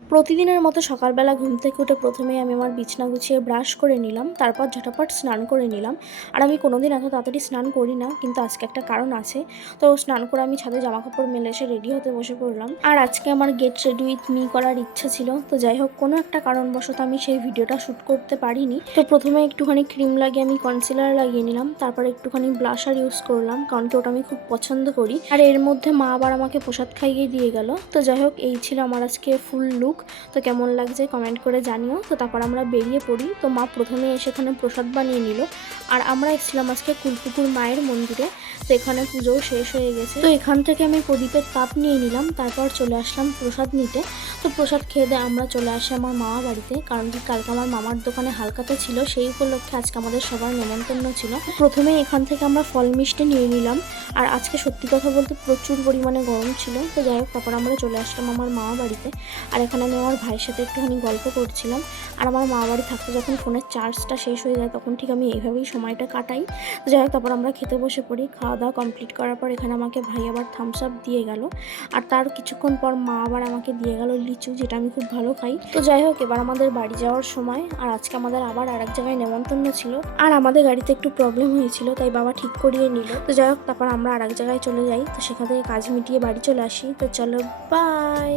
প্রতিদিনের মতো সকালবেলা ঘুম থেকে উঠে প্রথমেই আমি আমার বিছানা গুছিয়ে ব্রাশ করে নিলাম, তারপর ঝটাপট স্নান করে নিলাম। আর আমি কোনোদিন এত তাড়াতাড়ি স্নান করি না, কিন্তু আজকে একটা কারণ আছে। তো স্নান করে আমি ছাদে জামাকাপড় মেলে এসে রেডি হতে বসে পড়লাম। আর আজকে আমার গেট রেডি উইথ মি করার ইচ্ছা ছিল, তো যাই হোক কোনো একটা কারণবশত আমি সেই ভিডিওটা শ্যুট করতে পারিনি। তো প্রথমে একটুখানি ক্রিম লাগিয়ে আমি কনসিলার লাগিয়ে নিলাম, তারপর একটুখানি ব্লাশার ইউজ করলাম, কারণ কি ওটা আমি খুব পছন্দ করি। আর এর মধ্যে মা আবার আমাকে প্রসাদ খাইয়ে দিয়ে গেল। তো যাই হোক এই ছিল আমার আজকে ফুল লুক। তো কেমন লাগছে কমেন্ট করে জানিও। তো তারপর আমরা বেরিয়ে পড়ি। তো মা প্রথমে এসে এখানে প্রসাদ বানিয়ে নিল। আর আমরা এসেছিলাম আজকে কুলপুকুর মায়ের মন্দিরে। তো এখানে পুজোও শেষ হয়ে গেছে। তো এখান থেকে আমি প্রদীপের তাপ নিয়ে নিলাম, তারপর চলে আসলাম প্রসাদ নিতে। তো প্রসাদ খেয়ে দিয়ে আমরা চলে আসি আমার মামা বাড়িতে, কারণ কি কালকে আমার মামার দোকানে হালখাতা ছিল, সেই উপলক্ষে আজকে আমাদের সবার নেমন্তন্ন ছিল। প্রথমে এখান থেকে আমরা ফল মিষ্টি নিয়ে নিলাম। আর আজকে সত্যি কথা বলতে প্রচুর পরিমাণে গরম ছিল। তো যাই হোক তারপর আমরা চলে আসলাম আমার মামা বাড়িতে। আর এখানে আমি আমার ভাইয়ের সাথে একটুখানি গল্প করছিলাম। আর আমার মামা বাড়ি থাকতে যখন ফোনের চার্জটা শেষ হয়ে যায় তখন ঠিক আমি এইভাবেই সময়টা কাটাই। তো যাই হোক তারপর আমরা খেতে বসে পড়ি। খাওয়া দাওয়া কমপ্লিট করার পর এখানে আমাকে ভাই আবার থামস আপ দিয়ে গেল। আর তার কিছুক্ষণ পর মা আবার আমাকে দিয়ে গেল লিচু, যেটা আমি খুব ভালো খাই। তো যাই হোক এবার আমাদের বাড়ি যাওয়ার সময়। আর আজকে আমাদের আবার আরেক জায়গায় নেমন্তন্ন ছিল। আর আমাদের গাড়িতে একটু প্রবলেম হয়েছিল, তাই বাবা ঠিক করিয়ে নিল। তো যাই হোক তারপর আমরা আরেক জায়গায় চলে যাই। তো সেখান থেকে কাজ মিটিয়ে বাড়ি চলে আসি। তো চলো বাই।